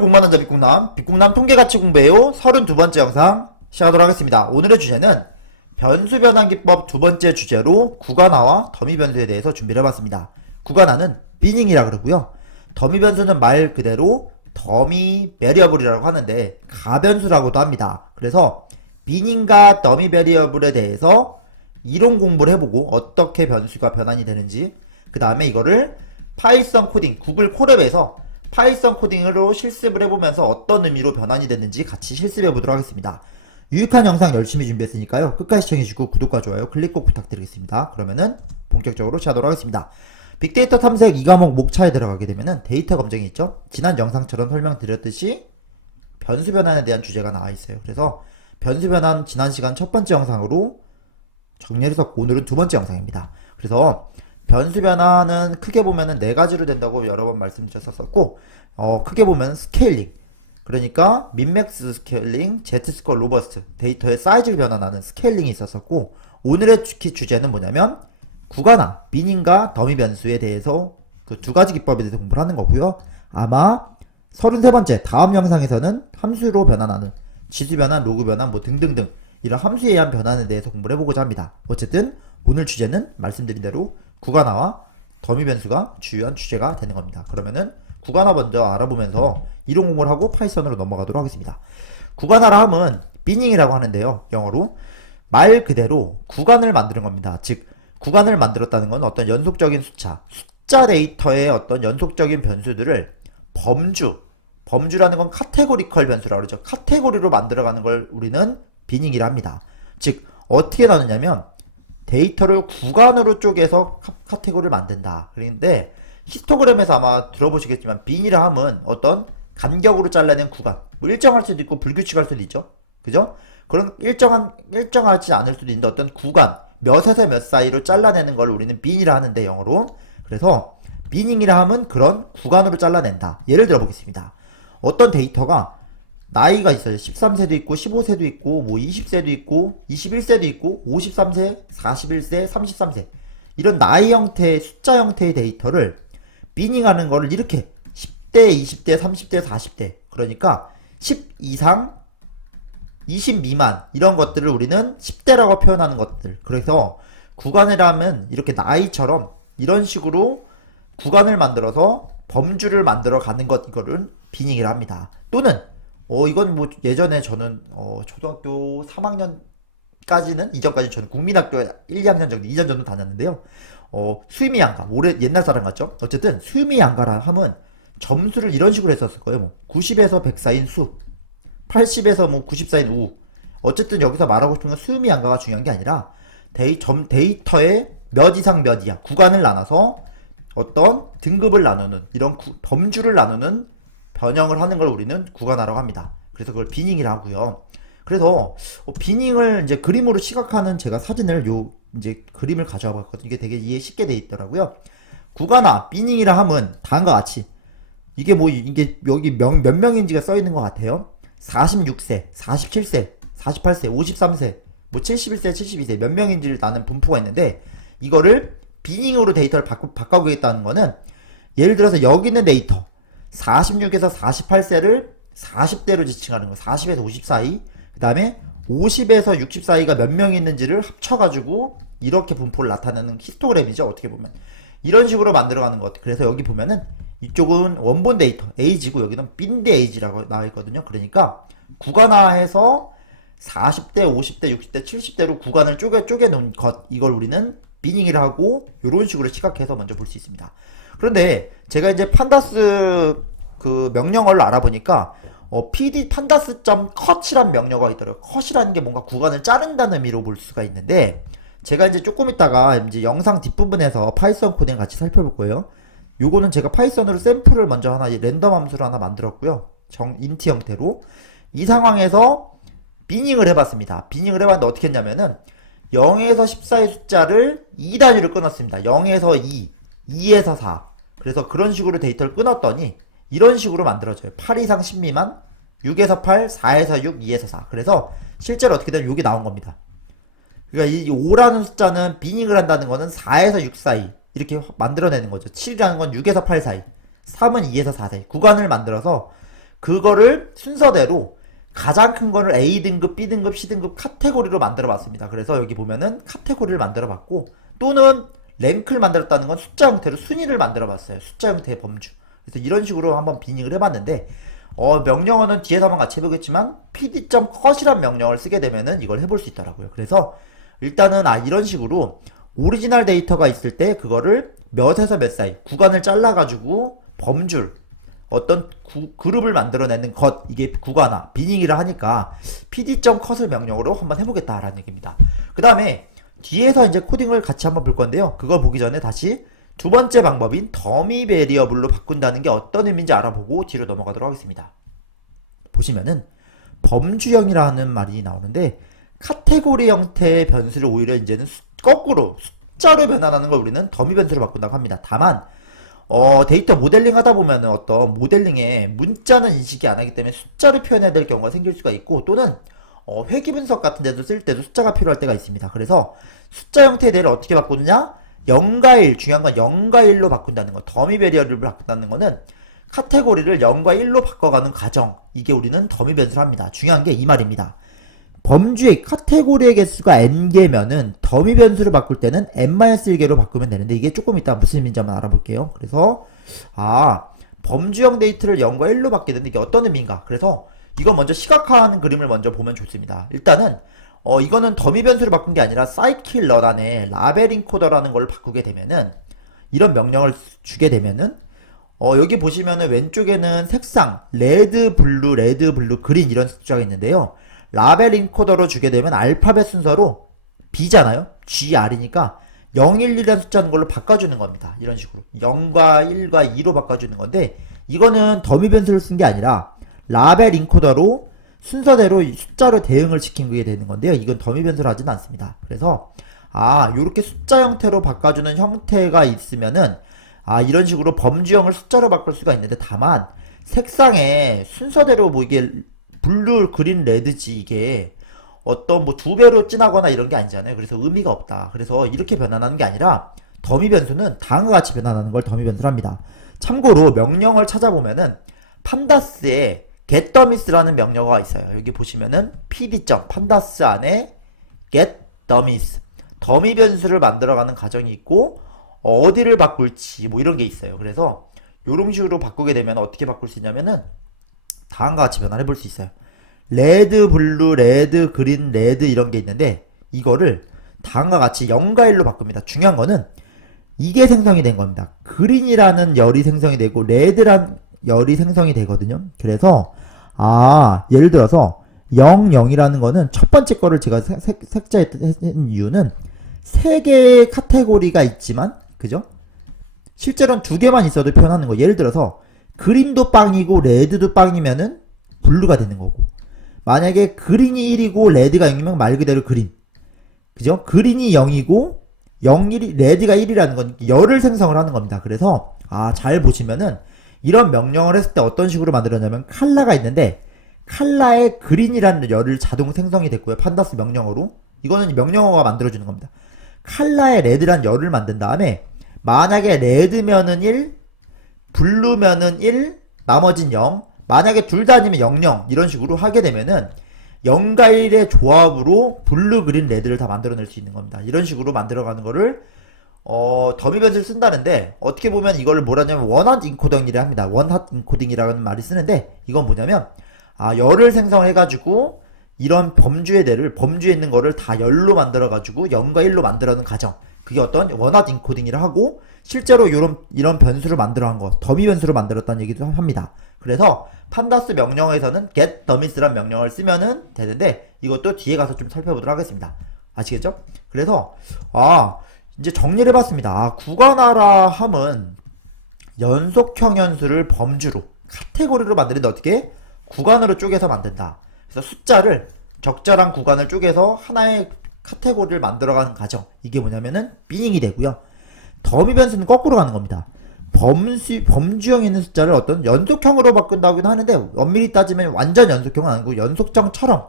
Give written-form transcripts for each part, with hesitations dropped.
공만원자 빅공남 통계가치 공부해요. 32번째 영상 시작하도록 하겠습니다. 오늘의 주제는 변수 변환 기법 두 번째 주제로 구간화와 더미 변수에 대해서 준비를 해봤습니다. 구간화는 비닝이라 그러고요. 더미 변수는 말 그대로 더미 베리어블이라고 하는데 가변수라고도 합니다. 그래서 비닝과 더미 베리어블에 대해서 이론 공부를 해보고 어떻게 변수가 변환이 되는지, 그 다음에 이거를 파이썬 코딩, 구글 콜앱에서 파이썬 코딩으로 실습을 해보면서 어떤 의미로 변환이 됐는지 같이 실습해보도록 하겠습니다. 유익한 영상 열심히 준비했으니까요. 끝까지 시청해주시고 구독과 좋아요 클릭 꼭 부탁드리겠습니다. 그러면은 본격적으로 시작하도록 하겠습니다. 빅데이터 탐색 2과목 목차에 들어가게 되면은 데이터 검증이 있죠. 지난 영상처럼 설명드렸듯이 변수 변환에 대한 주제가 나와 있어요. 그래서 변수 변환 지난 시간 첫 번째 영상으로 정리해서 오늘은 두 번째 영상입니다. 그래서 변수 변화는 크게 보면은 네 가지로 된다고 여러 번 말씀드렸었고, 크게 보면 스케일링, 그러니까 민맥스 스케일링, Z스퀘어 로버스트, 데이터의 사이즈를 변환하는 스케일링이 있었었고, 오늘의 주제는 뭐냐면 구간화, 비닝과 더미 변수에 대해서 그 두 가지 기법에 대해서 공부를 하는 거고요. 아마 33번째 다음 영상에서는 함수로 변환하는 지수 변환, 로그 변환 뭐 등등등 이런 함수에 의한 변환에 대해서 공부를 해보고자 합니다. 어쨌든 오늘 주제는 말씀드린 대로 구간화와 더미 변수가 주요한 주제가 되는 겁니다. 그러면은 구간화 먼저 알아보면서 이론 공부를 하고 파이썬으로 넘어가도록 하겠습니다. 구간화라 함은 비닝이라고 하는데요. 영어로 말 그대로 구간을 만드는 겁니다. 즉 구간을 만들었다는 건 어떤 연속적인 숫자 데이터의 어떤 연속적인 변수들을 범주라는 건 카테고리컬 변수라고 그러죠. 카테고리로 만들어가는 걸 우리는 비닝이라 합니다. 즉 어떻게 나누냐면 데이터를 구간으로 쪼개서 카테고리를 만든다. 그런데 히스토그램에서 아마 들어보시겠지만 비닐이라 함은 어떤 간격으로 잘라낸 구간, 뭐 일정할 수도 있고 불규칙할 수도 있죠. 그죠? 그런 일정하지 않을 수도 있는데 어떤 구간, 몇에서 몇 사이로 잘라내는 걸 우리는 빈이라 하는데 영어로. 그래서 비닝이라 함은 그런 구간으로 잘라낸다. 예를 들어 보겠습니다. 어떤 데이터가 나이가 있어요. 13세도 있고 15세도 있고 뭐 20세도 있고 21세도 있고 53세, 41세, 33세 이런 나이 형태의 숫자 형태의 데이터를 비닝하는 거를 이렇게 10대, 20대, 30대, 40대 그러니까 10 이상, 20 미만 이런 것들을 우리는 10대라고 표현하는 것들. 그래서 구간이라면 이렇게 나이처럼 이런 식으로 구간을 만들어서 범주를 만들어 가는 것, 이거를 비닝이라 합니다. 또는 이건 뭐 예전에 저는 초등학교 3학년까지는 이전까지 저는 국민학교 1, 2학년 정도 2년 정도 다녔는데요. 수임이 양가 옛날 사람 같죠? 어쨌든 수임이 양가라 하면 점수를 이런 식으로 했었을 거예요. 뭐 90에서 100 사이인 수, 80에서 뭐 90 사이인 우. 어쨌든 여기서 말하고 싶은 건 수임이 양가가 중요한 게 아니라 데이터의 몇 이상 몇 이하 구간을 나눠서 어떤 등급을 나누는 이런 범주를 나누는 변형을 하는 걸 우리는 구간화라고 합니다. 그래서 그걸 비닝이라 하고요. 그래서 비닝을 이제 그림으로 시각하는 제가 사진을 이제 그림을 가져와 봤거든요. 이게 되게 이해 쉽게 돼 있더라고요. 구간화, 비닝이라 함은 다음과 같이 이게 여기 몇 명인지가 써 있는 것 같아요. 46세, 47세, 48세, 53세, 뭐 71세, 72세 몇 명인지를 나는 분포가 있는데 이거를 비닝으로 데이터를 바꿔보겠다는 거는 예를 들어서 여기 있는 데이터 46에서 48세를 40대로 지칭하는 거. 40에서 50 사이. 그 다음에 50에서 60 사이가 몇 명이 있는지를 합쳐가지고 이렇게 분포를 나타내는 히스토그램이죠. 어떻게 보면. 이런 식으로 만들어가는 것. 그래서 여기 보면은 이쪽은 원본 데이터 에이지고 여기는 빈드 에이지라고 나와 있거든요. 그러니까 구간화해서 40대, 50대, 60대, 70대로 구간을 쪼개 놓은 것. 이걸 우리는 비닝이라 하고 이런 식으로 시각해서 먼저 볼 수 있습니다. 그런데 제가 이제 판다스 그 명령어를 알아보니까 pandas.cut이란 명령어가 있더라고요. cut이라는 게 뭔가 구간을 자른다는 의미로 볼 수가 있는데 제가 이제 조금 있다가 이제 영상 뒷부분에서 파이썬 코딩 같이 살펴볼 거예요. 요거는 제가 파이썬으로 샘플을 먼저 하나 랜덤 함수를 하나 만들었고요. 인트 형태로 이 상황에서 비닝을 해봤습니다. 비닝을 해봤는데 어떻게 했냐면은 0에서 14의 숫자를 2단위로 끊었습니다. 0에서 2, 2에서 4. 그래서 그런 식으로 데이터를 끊었더니 이런 식으로 만들어져요. 8 이상 10 미만, 6에서 8, 4에서 6, 2에서 4. 그래서 실제로 어떻게 되면 이게 나온 겁니다. 그러니까 이 5라는 숫자는 비닝을 한다는 거는 4에서 6 사이 이렇게 만들어내는 거죠. 7이라는 건 6에서 8 사이, 3은 2에서 4 사이 구간을 만들어서 그거를 순서대로 가장 큰 거를 A등급, B등급, C등급 카테고리로 만들어 봤습니다. 그래서 여기 보면은 카테고리를 만들어 봤고, 또는 랭크를 만들었다는 건 숫자 형태로 순위를 만들어 봤어요. 숫자 형태의 범주. 그래서 이런 식으로 한번 빙의를 해봤는데, 명령어는 뒤에서 한번 같이 해보겠지만 pd.cut이란 명령어를 쓰게 되면은 이걸 해볼 수 있더라고요. 그래서 일단은 이런 식으로 오리지널 데이터가 있을 때 그거를 몇에서 몇 사이 구간을 잘라가지고 범줄 어떤 그룹을 만들어내는 것, 이게 구간화 비닝이라 하니까 pd.cut을 명령어로 한번 해보겠다라는 얘기입니다. 그 다음에 뒤에서 이제 코딩을 같이 한번 볼 건데요. 그걸 보기 전에 다시 두 번째 방법인 더미 베리어블로 바꾼다는 게 어떤 의미인지 알아보고 뒤로 넘어가도록 하겠습니다. 보시면은 범주형이라는 말이 나오는데, 카테고리 형태의 변수를 오히려 이제는 거꾸로 숫자로 변환하는 걸 우리는 더미 변수로 바꾼다고 합니다. 다만 데이터 모델링 하다 보면은 어떤 모델링에 문자는 인식이 안 하기 때문에 숫자로 표현해야 될 경우가 생길 수가 있고, 또는 회귀 분석 같은 데도 쓸 때도 숫자가 필요할 때가 있습니다. 그래서 숫자 형태의 대를 어떻게 바꾸느냐? 0과 1, 중요한 건 0과 1로 바꾼다는 거, 더미 베리어를 바꾼다는 거는 카테고리를 0과 1로 바꿔가는 과정, 이게 우리는 더미 변수를 합니다. 중요한 게 이 말입니다. 범주의 카테고리의 개수가 n개면은 더미 변수를 바꿀 때는 n-1개로 바꾸면 되는데, 이게 조금 이따 무슨 의미인지 한번 알아볼게요. 그래서 범주형 데이터를 0과 1로 바뀌는데 이게 어떤 의미인가? 그래서 이거 먼저 시각화하는 그림을 먼저 보면 좋습니다. 일단은 이거는 더미 변수를 바꾼 게 아니라 사이킬러 안에 라벨 인코더라는 걸 바꾸게 되면은, 이런 명령을 주게 되면은 여기 보시면은 왼쪽에는 색상 레드, 블루, 그린 이런 숫자가 있는데요. 라벨 인코더로 주게 되면 알파벳 순서로 B잖아요. GR이니까 0, 1, 2라는 숫자는 걸로 바꿔주는 겁니다. 이런 식으로 0과 1과 2로 바꿔주는 건데, 이거는 더미 변수를 쓴 게 아니라 라벨 인코더로 순서대로 숫자로 대응을 시키게 되는 건데요. 이건 더미 변수를 하지는 않습니다. 그래서 요렇게 숫자 형태로 바꿔주는 형태가 있으면은 이런 식으로 범주형을 숫자로 바꿀 수가 있는데, 다만 색상에 순서대로 뭐 이게 블루, 그린, 레드지, 이게 어떤 뭐 두 배로 진하거나 이런 게 아니잖아요. 그래서 의미가 없다. 그래서 이렇게 변환하는 게 아니라 더미 변수는 다음과 같이 변환하는 걸 더미 변수로 합니다. 참고로 명령을 찾아보면은 판다스에 getDummies라는 명령어가 있어요. 여기 보시면은 pd.pandas 안에 getDummies 더미 변수를 만들어가는 과정이 있고, 어디를 바꿀지 뭐 이런 게 있어요. 그래서 이런 식으로 바꾸게 되면 어떻게 바꿀 수 있냐면은 다음과 같이 변환해 볼 수 있어요. 레드, 블루, 레드, 그린, 레드 이런 게 있는데, 이거를 다음과 같이 0과 1로 바꿉니다. 중요한 거는 이게 생성이 된 겁니다. 그린이라는 열이 생성이 되고 레드란 열이 생성이 되거든요. 그래서 예를 들어서 0, 0이라는 거는 첫 번째 거를 제가 색자했던 이유는 세 개의 카테고리가 있지만, 그죠? 실제로는 두 개만 있어도 표현하는 거. 예를 들어서 그린도 빵이고 레드도 빵이면은 블루가 되는 거고, 만약에 그린이 1이고 레드가 0이면 말 그대로 그린, 그죠? 그린이 0이고 1이 레드가 1이라는 건 열을 생성을 하는 겁니다. 그래서 잘 보시면은 이런 명령을 했을 때 어떤 식으로 만들었냐면, 칼라가 있는데 칼라에 그린이라는 열을 자동 생성이 됐고요. 판다스 명령어로. 이거는 명령어가 만들어주는 겁니다. 칼라에 레드란 열을 만든 다음에, 만약에 레드면은 1, 블루면은 1, 나머진 0, 만약에 둘 다 아니면 0, 0 이런 식으로 하게 되면은 0과 1의 조합으로 블루, 그린, 레드를 다 만들어낼 수 있는 겁니다. 이런 식으로 만들어가는 거를 더미 변수를 쓴다는데, 어떻게 보면 이걸 뭐라냐면 원핫 인코딩이라 합니다. 원핫 인코딩이라는 말이 쓰는데, 이건 뭐냐면 열을 생성해가지고 이런 범주의 대를, 범주에 있는 거를 다 열로 만들어가지고 0과 1로 만들어는 과정, 그게 어떤 원핫 인코딩이라 하고, 실제로 이런 변수를 만들어간 거, 더미 변수를 만들었다는 얘기도 합니다. 그래서 판다스 명령어에서는 getDummies란 명령어를 쓰면은 되는데, 이것도 뒤에 가서 좀 살펴보도록 하겠습니다. 아시겠죠? 그래서 이제 정리를 해봤습니다. 구간화라 함은 연속형 현수를 범주로, 카테고리로 만드는데 어떻게? 구간으로 쪼개서 만든다. 그래서 숫자를, 적절한 구간을 쪼개서 하나의 카테고리를 만들어가는 과정, 이게 뭐냐면은 비닝이 되고요. 더미 변수는 거꾸로 가는 겁니다. 범주형에 있는 숫자를 어떤 연속형으로 바꾼다고는 하는데, 엄밀히 따지면 완전 연속형은 아니고 연속정처럼,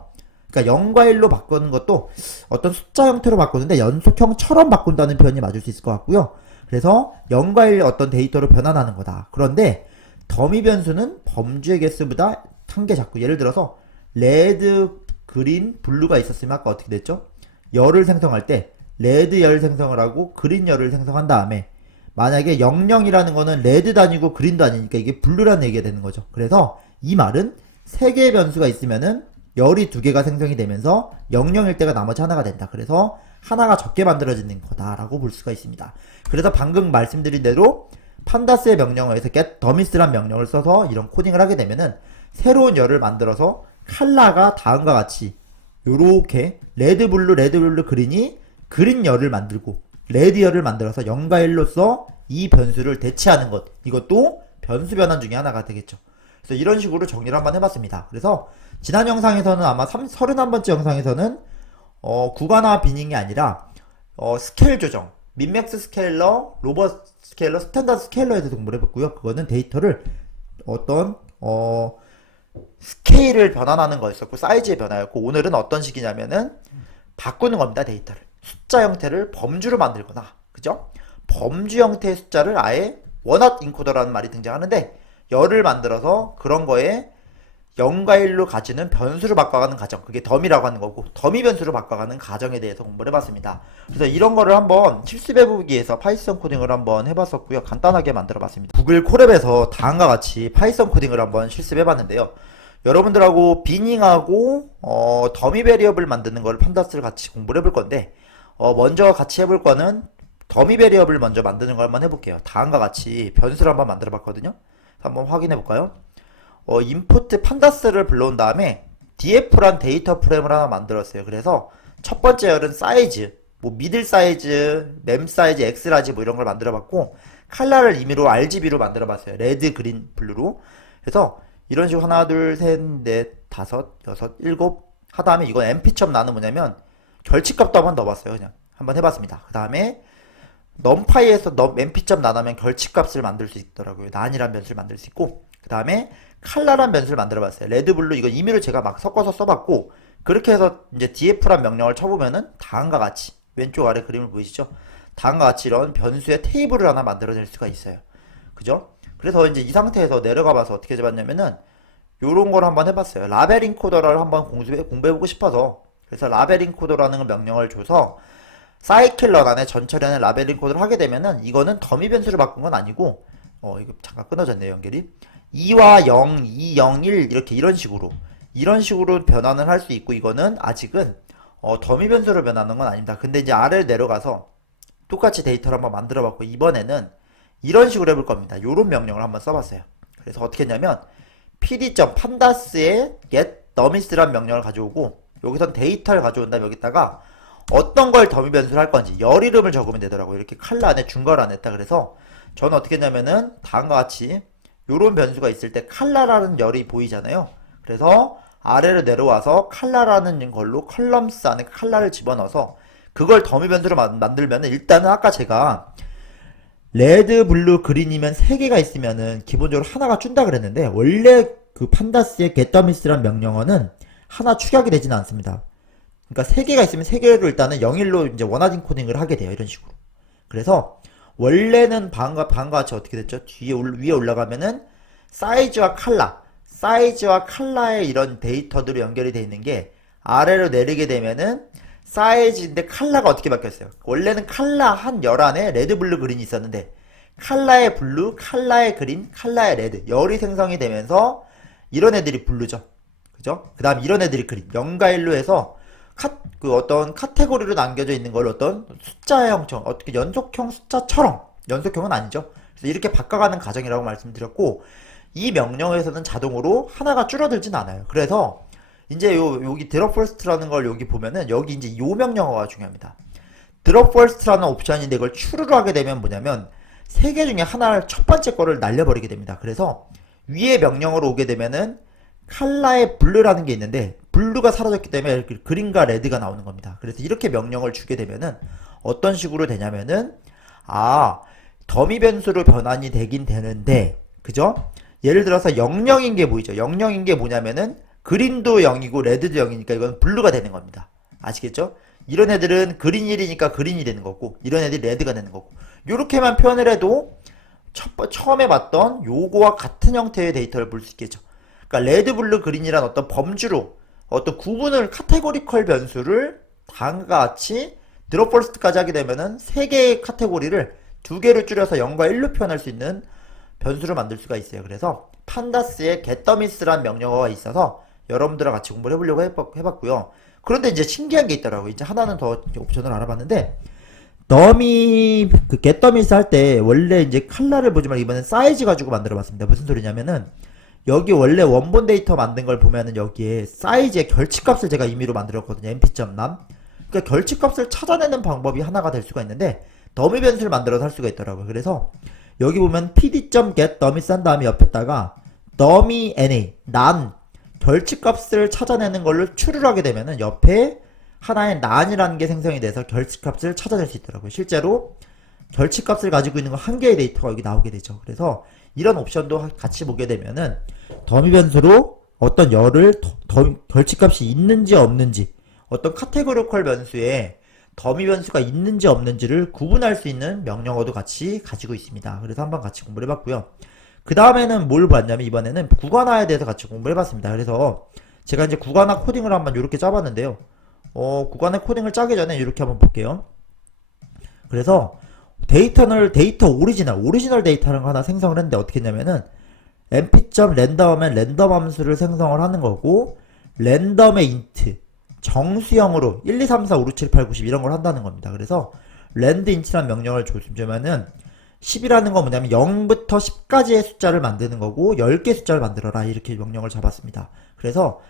그러니까 0과 1로 바꾸는 것도 어떤 숫자 형태로 바꾸는데 연속형처럼 바꾼다는 표현이 맞을 수 있을 것 같고요. 그래서 0과 1 어떤 데이터로 변환하는 거다. 그런데 더미 변수는 범주의 개수보다 한 개 작고, 예를 들어서 레드, 그린, 블루가 있었으면 아까 어떻게 됐죠? 열을 생성할 때 레드 열 생성을 하고 그린 열을 생성한 다음에, 만약에 00이라는 거는 레드도 아니고 그린도 아니니까 이게 블루라는 얘기가 되는 거죠. 그래서 이 말은 3개의 변수가 있으면은 열이 2개가 생성이 되면서 00일 때가 나머지 하나가 된다. 그래서 하나가 적게 만들어지는 거다라고 볼 수가 있습니다. 그래서 방금 말씀드린 대로 판다스의 명령어에서 get 더미스란 명령을 써서 이런 코딩을 하게 되면은 새로운 열을 만들어서 컬러가 다음과 같이 요렇게 레드 블루 그린이 그린 열을 만들고 레드 열을 만들어서 0과 1로서 이 변수를 대체하는 것, 이것도 변수 변환 중에 하나가 되겠죠. 그래서 이런 식으로 정리를 한번 해봤습니다. 그래서 지난 영상에서는 아마 31번째 영상에서는 구간화 비닝이 아니라 스케일 조정, 민맥스 스케일러, 로버 스케일러, 스탠다드 스케일러에 대해서 공부를 해봤고요. 그거는 데이터를 어떤 스케일을 변환하는 거였었고 사이즈의 변화였고, 오늘은 어떤 식이냐면은 바꾸는 겁니다. 데이터를 숫자 형태를 범주로 만들거나, 그죠? 범주 형태의 숫자를 아예 원핫 인코더라는 말이 등장하는데, 열을 만들어서 그런 거에 0과 1로 가지는 변수를 바꿔가는 과정, 그게 더미라고 하는 거고, 더미 변수를 바꿔가는 과정에 대해서 공부를 해봤습니다. 그래서 이런 거를 한번 실습해보기위해서 파이썬 코딩을 한번 해봤었고요. 간단하게 만들어봤습니다. 구글 콜앱에서 다음과 같이 파이썬 코딩을 한번 실습해봤는데요. 여러분들하고 비닝하고 더미 베리어블 만드는 걸 판다스를 같이 공부를 해볼 건데, 먼저 같이 해볼 거는 더미 베리어블 먼저 만드는 걸 한번 해볼게요. 다음과 같이 변수를 한번 만들어 봤거든요. 한번 확인해 볼까요? 임포트 판다스를 불러온 다음에 df란 데이터 프레임을 하나 만들었어요. 그래서 첫 번째 열은 사이즈, 뭐 미들 사이즈, 램 사이즈, 엑스라지 뭐 이런 걸 만들어 봤고, 컬러를 임의로 RGB로 만들어 봤어요. 레드, 그린, 블루로. 그래서 이런 식으로 하나, 둘, 셋, 넷, 다섯, 여섯, 일곱 하다음에, 이건 np점 나는 뭐냐면 결치값도 한번 넣어봤어요. 그냥 한번 해봤습니다. 그 다음에 num파이에서 np점 나누면 결치값을 만들 수 있더라고요. 난이란 변수를 만들 수 있고, 그 다음에 칼라란 변수를 만들어 봤어요. 레드, 블루, 이건 임의로 제가 막 섞어서 써봤고, 그렇게 해서 이제 df란 명령을 쳐보면은 다음과 같이, 왼쪽 아래 그림을 보이시죠? 다음과 같이 이런 변수의 테이블을 하나 만들어낼 수가 있어요. 그죠? 그래서 이제 이 상태에서 내려가 봐서 어떻게 해봤냐면은 요런 걸 한번 해봤어요. 라벨 인코더를 한번 공부해보고 싶어서, 그래서 라벨 인코더라는 명령을 줘서 사이클런 안에 전처리하는 라벨 인코더를 하게 되면은, 이거는 더미 변수를 바꾼 건 아니고, 이거 잠깐 끊어졌네요, 연결이. 2와 0, 2, 0, 1 이렇게 이런 식으로 변환을 할 수 있고, 이거는 아직은 더미 변수로 변하는 건 아닙니다. 근데 이제 아래를 내려가서 똑같이 데이터를 한번 만들어 봤고, 이번에는 이런 식으로 해볼 겁니다. 요런 명령을 한번 써봤어요. 그래서 어떻게 했냐면 pd.pandas에 get dummies란 명령을 가져오고, 여기선 데이터를 가져온 다음에 여기다가 어떤 걸 더미 변수를 할 건지 열 이름을 적으면 되더라고요. 이렇게 컬러 안에 중괄 안 했다. 그래서 저는 어떻게 했냐면은 다음과 같이 요런 변수가 있을 때 컬러라는 열이 보이잖아요. 그래서 아래로 내려와서 컬러라는 걸로 컬럼스 안에 컬러를 집어넣어서 그걸 더미 변수로 만들면은, 일단은 아까 제가 레드, 블루, 그린이면 3개가 있으면은 기본적으로 하나가 준다 그랬는데, 원래 그 판다스의 getDummies란 명령어는 하나 축약이 되지는 않습니다. 그러니까 3개가 있으면 3개로 일단은 0일로 이제 원하딩 코딩을 하게 돼요. 이런 식으로. 그래서 원래는 방과 같이 어떻게 됐죠? 위에 올라가면은 사이즈와 컬러의 이런 데이터들로 연결이 되어 있는 게, 아래로 내리게 되면은 사이즈인데 컬러가 어떻게 바뀌었어요? 원래는 컬러 한 열 안에 레드, 블루, 그린이 있었는데, 컬러의 블루, 컬러의 그린, 컬러의 레드 열이 생성이 되면서 이런 애들이 블루죠. 그죠? 그 다음 이런 애들이 그린, 0과 1로 해서 어떤 카테고리로 남겨져 있는 걸 어떤 숫자의 형처럼, 어떻게 연속형 숫자처럼, 연속형은 아니죠. 그래서 이렇게 바꿔가는 과정이라고 말씀드렸고, 이 명령에서는 자동으로 하나가 줄어들진 않아요. 그래서 이제 여기 drop first라는 걸 여기 보면은, 여기 이제 요 명령어가 중요합니다. drop first라는 옵션인데, 이걸 true로 하게 되면 뭐냐면 3개 중에 하나를, 첫 번째 거를 날려버리게 됩니다. 그래서 위에 명령어로 오게 되면은 컬러의 블루라는 게 있는데, 블루가 사라졌기 때문에 그린과 레드가 나오는 겁니다. 그래서 이렇게 명령을 주게 되면은 어떤 식으로 되냐면은, 더미 변수로 변환이 되긴 되는데, 그죠? 예를 들어서 00인 게 보이죠? 00인 게 뭐냐면은 그린도 0이고 레드도 0이니까 이건 블루가 되는 겁니다. 아시겠죠? 이런 애들은 그린 1이니까 그린이 되는 거고, 이런 애들이 레드가 되는 거고, 요렇게만 표현을 해도 처음에 봤던 요거와 같은 형태의 데이터를 볼 수 있겠죠. 그러니까 레드, 블루, 그린이란 어떤 범주로 어떤 구분을 카테고리컬 변수를 다음과 같이 드롭 퍼스트까지 하게 되면은 세 개의 카테고리를 두 개로 줄여서 0과 1로 표현할 수 있는 변수를 만들 수가 있어요. 그래서 판다스에 getDummies란 명령어가 있어서 여러분들과 같이 공부를 해보려고 해봤고요. 그런데 이제 신기한 게 있더라고요. 이제 하나는 더 옵션을 알아봤는데 더미 그 getDummies 할 때 원래 이제 칼라를 보지 말고 이번엔 사이즈 가지고 만들어봤습니다. 무슨 소리냐면은 여기 원래 원본 데이터 만든 걸 보면은 여기에 사이즈의 결치값을 제가 임의로 만들었거든요. mp.nam. 그러니까 결치값을 찾아내는 방법이 하나가 될 수가 있는데 더미 변수를 만들어서 할 수가 있더라고요. 그래서 여기 보면 pd.getDummies 한 다음에 옆에다가 dummy na 난 결치값을 찾아내는 걸로 추를 하게 되면은 옆에 하나의 난이라는 게 생성이 돼서 결치값을 찾아낼 수 있더라고요. 실제로 결치값을 가지고 있는 거 한 개의 데이터가 여기 나오게 되죠. 그래서 이런 옵션도 같이 보게 되면은 더미 변수로 어떤 열을 결치값이 있는지 없는지 어떤 카테고리컬 변수에 더미 변수가 있는지 없는지를 구분할 수 있는 명령어도 같이 가지고 있습니다. 그래서 한번 같이 공부를 해봤고요. 그 다음에는 뭘 봤냐면 이번에는 구간화에 대해서 같이 공부를 해봤습니다. 그래서 제가 이제 구간화 코딩을 한번 이렇게 짜봤는데요. 구간화 코딩을 짜기 전에 이렇게 한번 볼게요. 그래서 데이터 오리지널 데이터라는 거 하나 생성을 했는데 어떻게 했냐면은 mp.random 하면 랜덤 함수를 생성을 하는 거고 랜덤의 인트 정수형으로 1, 2, 3, 4, 5, 6, 7, 8, 9, 10 이런 걸 한다는 겁니다. 그래서 landint라는 명령을 주면은 10이라는 건 뭐냐면 0부터 10까지의 숫자를 만드는 거고 10개 숫자를 만들어라 이렇게 명령을 잡았습니다. 그래서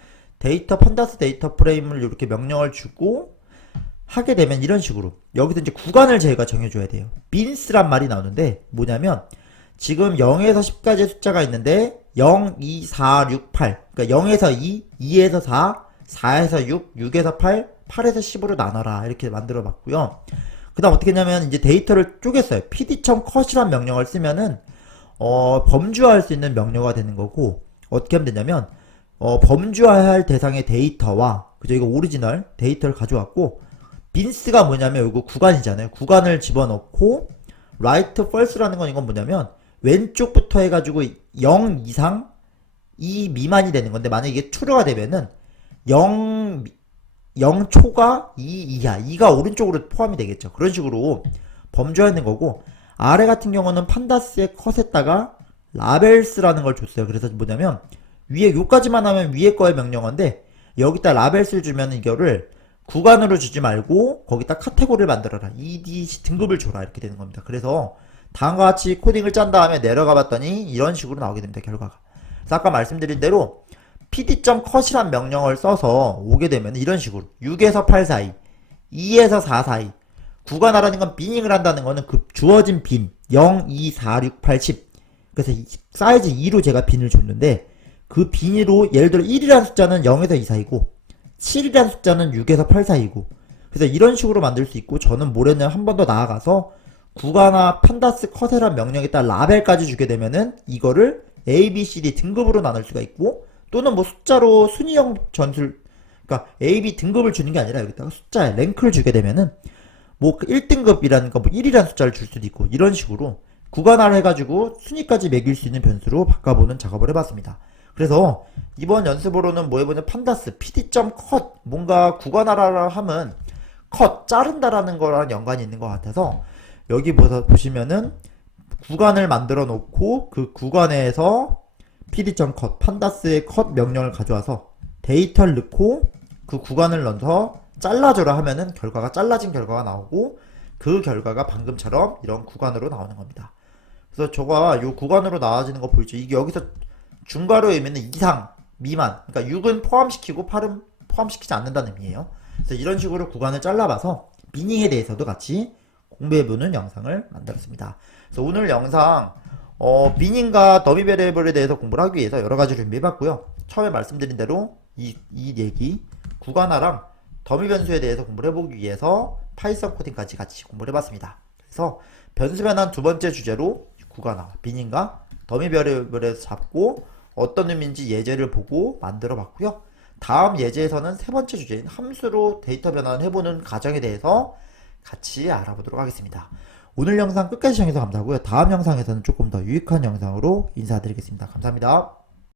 판다스 데이터 프레임을 이렇게 명령을 주고 하게 되면 이런 식으로 여기서 이제 구간을 저희가 정해줘야 돼요. bins란 말이 나오는데 뭐냐면 지금 0에서 10까지의 숫자가 있는데 0, 2, 4, 6, 8 그러니까 0에서 2, 2에서 4, 4에서 6, 6에서 8, 8에서 10으로 나눠라 이렇게 만들어 봤고요. 그 다음 어떻게 했냐면 이제 데이터를 쪼갰어요. pd.cut이란 명령을 쓰면은 범주화할 수 있는 명령어가 되는 거고 어떻게 하면 되냐면 범주화할 대상의 데이터와 그죠 이거 오리지널 데이터를 가져왔고 bins가 뭐냐면 이거 구간이잖아요. 구간을 집어넣고 right false라는 건 이건 뭐냐면 왼쪽부터 해가지고 0 이상 2 미만이 되는 건데 만약에 이게 true가 되면은 0 초가 2 이하 2가 오른쪽으로 포함이 되겠죠. 그런 식으로 범주화하는 거고 아래 같은 경우는 판다스의 컷에다가 라벨스라는 걸 줬어요. 그래서 뭐냐면 위에 요까지만 하면 위에 거의 명령어인데 여기다 라벨스를 주면 이거를 구간으로 주지 말고 거기다 카테고리를 만들어라. EDC 등급을 줘라. 이렇게 되는 겁니다. 그래서 다음과 같이 코딩을 짠 다음에 내려가 봤더니 이런 식으로 나오게 됩니다. 결과가. 그래서 아까 말씀드린 대로 pd.cut이란 명령을 써서 오게 되면 이런 식으로 6에서 8 사이, 2에서 4 사이 구간화라는 건 비닝을 한다는 거는 그 주어진 빈 0, 2, 4, 6, 8, 10 그래서 사이즈 2로 제가 빈을 줬는데 그 빈으로 예를 들어 1이라는 숫자는 0에서 2 사이고 7이라는 숫자는 6에서 8 사이고 그래서 이런 식으로 만들 수 있고 저는 뭘 했냐면 한 번 더 나아가서 구간화 판다스 컷이란 명령에다 라벨까지 주게 되면은 이거를 A, B, C, D 등급으로 나눌 수가 있고 또는 뭐 숫자로 순위형 전술 그러니까 A, B 등급을 주는 게 아니라 여기다가 숫자에 랭크를 주게 되면은 뭐 1등급이라는 거 뭐 1이라는 숫자를 줄 수도 있고 이런 식으로 구간화를 해가지고 순위까지 매길 수 있는 변수로 바꿔보는 작업을 해봤습니다. 그래서 이번 연습으로는 뭐 해보냐 판다스 pd.cut 뭔가 구간화를 하면 컷 자른다라는 거랑 연관이 있는 것 같아서 여기 보시면은 구간을 만들어 놓고 그 구간에서 pd.cut 판다스의 cut 명령을 가져와서 데이터를 넣고 그 구간을 넣어서 잘라줘라 하면은 결과가 잘라진 결과가 나오고 그 결과가 방금처럼 이런 구간으로 나오는 겁니다. 그래서 저가 요 구간으로 나와지는 거 보이죠? 이게 여기서 중괄호 의미는 이상, 미만 그러니까 6은 포함시키고 8은 포함시키지 않는다는 의미예요. 그래서 이런 식으로 구간을 잘라봐서 비닝에 대해서도 같이 공부해보는 영상을 만들었습니다. 그래서 오늘 영상 비닝과 더미 베리애블에 대해서 공부를 하기 위해서 여러가지 준비해봤고요. 처음에 말씀드린 대로 이 얘기 구간화랑 더미 변수에 대해서 공부를 해보기 위해서 파이썬 코딩까지 같이 공부를 해봤습니다. 그래서 변수 변환 두 번째 주제로 구간화, 비닝과 더미 베리애블에서 잡고 어떤 의미인지 예제를 보고 만들어 봤고요. 다음 예제에서는 세 번째 주제인 함수로 데이터 변환을 해보는 과정에 대해서 같이 알아보도록 하겠습니다. 오늘 영상 끝까지 시청해서 감사하고요. 다음 영상에서는 조금 더 유익한 영상으로 인사드리겠습니다. 감사합니다.